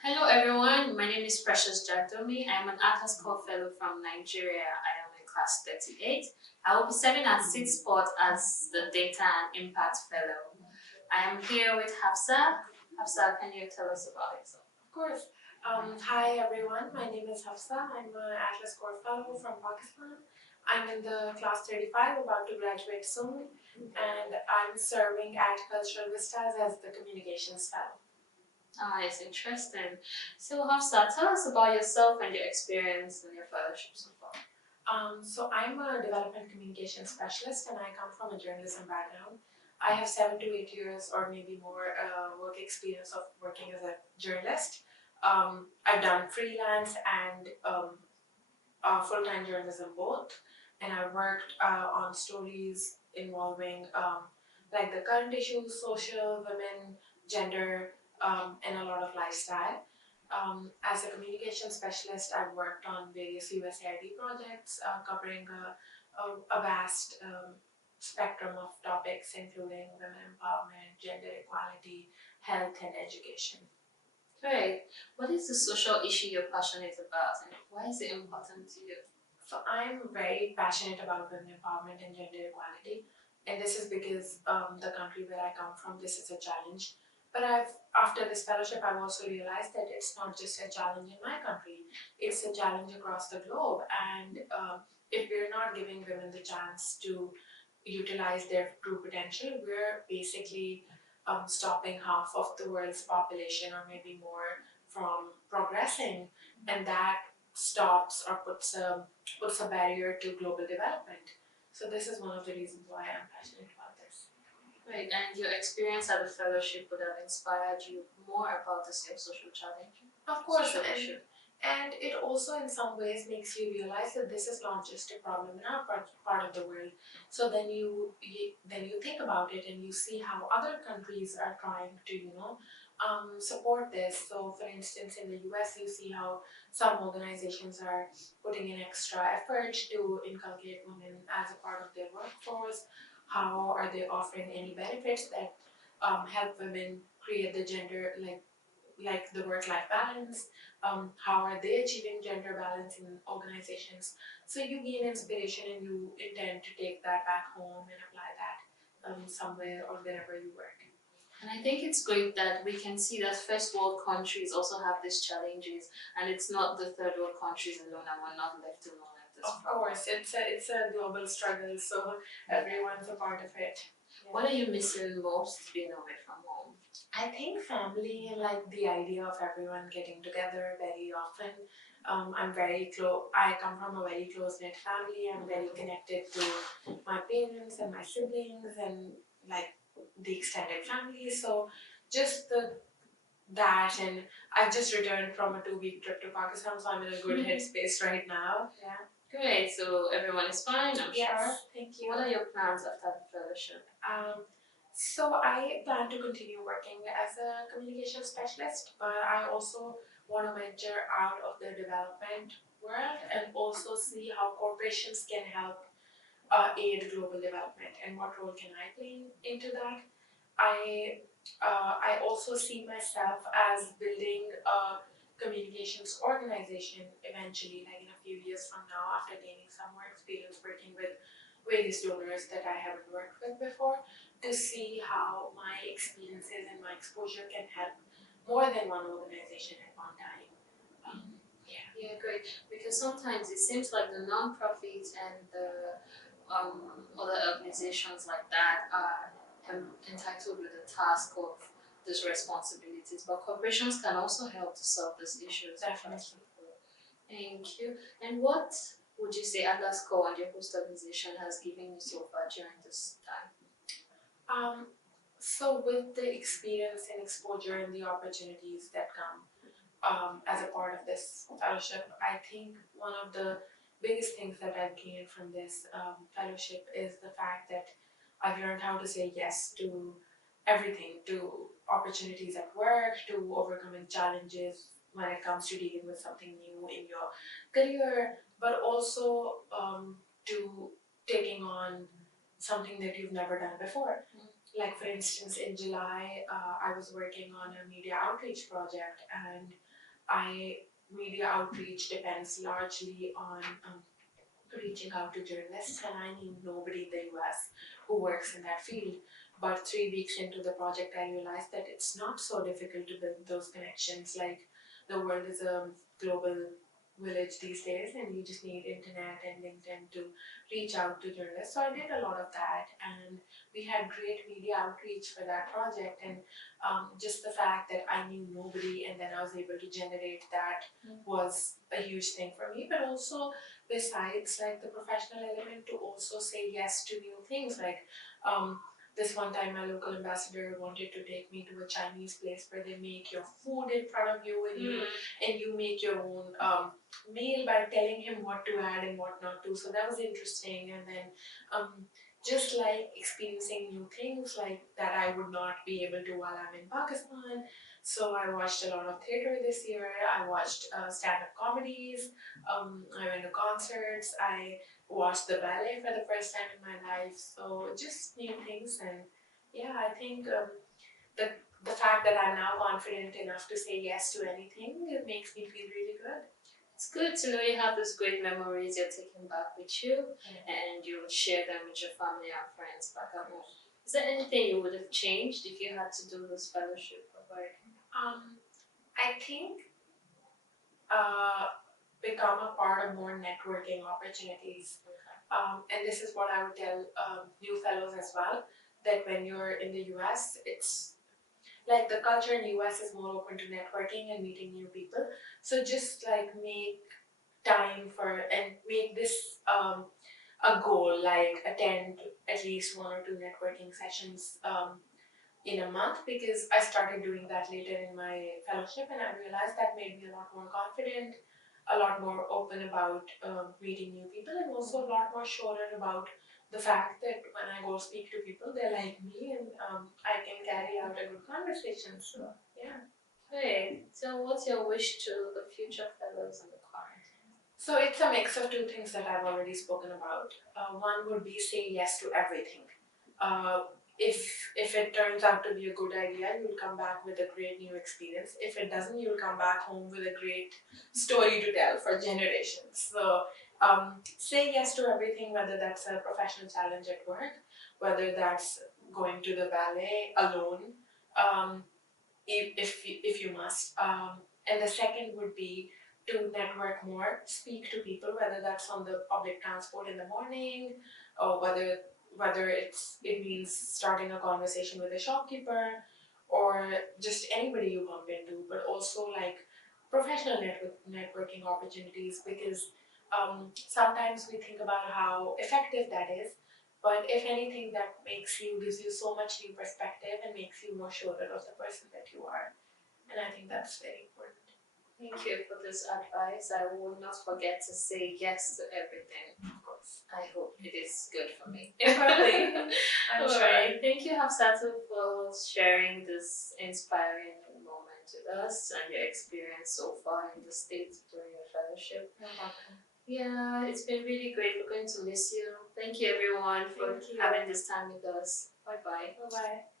Hello everyone, my name is Precious Jagdomi. I am an Atlas Core Fellow from Nigeria. I am in class 38. I will be serving at sixth spot as the Data and Impact Fellow. I am here with Hafsah. Hafsah, can you tell us about yourself? Of course. Hi everyone, my name is Hafsah. I'm an Atlas Core Fellow from Pakistan. I'm in the class 35, about to graduate soon, and I'm serving at Cultural Vistas as the Communications Fellow. Ah, it's interesting. So Hafsah, tell us about yourself and your experience in your fellowship so far. So I'm a development communication specialist and I come from a journalism background. I have 7 to 8 years or maybe more work experience of working as a journalist. I've done freelance and full-time journalism both, and I worked on stories involving like the current issues, social, women, gender, and a lot of lifestyle. As a communication specialist, I've worked on various USAID projects covering a vast spectrum of topics, including women empowerment, gender equality, health, and education. Great. What is the social issue you're passionate about and why is it important to you? So I'm very passionate about women empowerment and gender equality, and this is because the country where I come from, this is a challenge. But after this fellowship, I've also realized that it's not just a challenge in my country; it's a challenge across the globe. And if we're not giving women the chance to utilize their true potential, we're basically stopping half of the world's population, or maybe more, from progressing, and that stops or puts a barrier to global development. So this is one of the reasons why I'm passionate about this. Right, and your experience at the fellowship would have inspired you more about the same social challenge? Of course, and it also in some ways makes you realize that this is not just a problem in our part of the world. So then you think about it and you see how other countries are trying to support this. So for instance, in the US, you see how some organizations are putting in extra effort to inculcate women as a part of their workforce. How are they offering any benefits that help women create the gender, like the work-life balance? How are they achieving gender balance in organizations? So you gain inspiration and you intend to take that back home and apply that somewhere or wherever you work. And I think it's great that we can see that first world countries also have these challenges, and it's not the third world countries alone, and we're not left alone at this Of course, it's a global struggle, so everyone's a part of it. Yeah. What are you missing most being away from home? I think family and like the idea of everyone getting together very often. I'm very close. I come from a very close knit family. I'm very connected to my parents and my siblings and like the extended family. So just that, and I've just returned from a 2 week trip to Pakistan, so I'm in a good headspace right now. Yeah. Great, so everyone is fine, I'm Yes, sure. thank you. What are your plans after the fellowship? So I plan to continue working as a communication specialist, but I also want to venture out of the development world and also see how corporations can help aid global development and what role can I play into that. I also see myself as building a communications organization eventually, like in a few years from now, after gaining some more experience working with various donors that I haven't worked with before, to see how my experiences and my exposure can help more than one organization at one time. Yeah, great. Because sometimes it seems like the non-profits and the other organizations like that are entitled with the task of these responsibilities, but corporations can also help to solve these issues. Definitely. Thank you. And what would you say Atlas Co and your host organization has given you so far during this time? So with the experience and exposure and the opportunities that come as a part of this fellowship, I think one of the biggest things that I've gained from this fellowship is the fact that I've learned how to say yes to everything, to opportunities at work, to overcoming challenges when it comes to dealing with something new in your career, but also to taking on something that you've never done before. Like for instance, in July, I was working on a media outreach project, and I media outreach depends largely on reaching out to journalists, and I knew nobody in the US who works in that field. But 3 weeks into the project, I realized that it's not so difficult to build those connections. Like, the world is a global village these days, and you just need internet and LinkedIn to reach out to journalists. So I did a lot of that, and we had great media outreach for that project. And just the fact that I knew nobody, and then I was able to generate that was a huge thing for me. But also, besides like the professional element, to also say yes to new things. Like, this one time my local ambassador wanted to take me to a Chinese place where they make your food in front of you, and you make your own meal by telling him what to add and what not to. So that was interesting. And then just like experiencing new things like that I would not be able to while I'm in Pakistan. So I watched a lot of theater this year. I watched stand-up comedies. I went to concerts. I watched the ballet for the first time in my life. So just new things. And yeah, I think the the fact that I'm now confident enough to say yes to anything, it makes me feel really good. It's good to know you have those great memories you're taking back with you, and you would share them with your family and friends back at home. Is there anything you would have changed if you had to do this fellowship abroad? I think uh, become a part of more networking opportunities. And this is what I would tell new fellows as well, that when you're in the US, it's like the culture in the US is more open to networking and meeting new people. So just like make time for and make this a goal, like attend at least 1 or 2 networking sessions in a month, because I started doing that later in my fellowship, and I realized that made me a lot more confident, a lot more open about meeting new people, and also a lot more sure about the fact that when I go speak to people, they're like me, and I can carry out a good conversation. So, yeah. Hey, so what's your wish to the future fellows and the current? So it's a mix of two things that I've already spoken about. One would be say yes to everything. Uh, if it turns out to be a good idea, you'll come back with a great new experience. If it doesn't, you'll come back home with a great story to tell for generations. So say yes to everything, whether that's a professional challenge at work, whether that's going to the ballet alone, um, if you must. And the second would be to network more, speak to people, whether that's on the public transport in the morning, or whether it means starting a conversation with a shopkeeper, or just anybody you bump into, but also like professional networking opportunities, because sometimes we think about how effective that is, but if anything, that gives you so much new perspective and makes you more sure of the person that you are. And I think that's very important. Thank you for this advice. I will not forget to say yes to everything. Of course. I hope it is good for me. Probably. I'm All sure. right. Thank you, Hafsah, for sharing this inspiring moment with us and your experience so far in the States during your fellowship. You're welcome. Yeah, it's been really great. We're going to miss you. Thank you, everyone, for Thank you. having this time with us. Bye bye. Bye bye.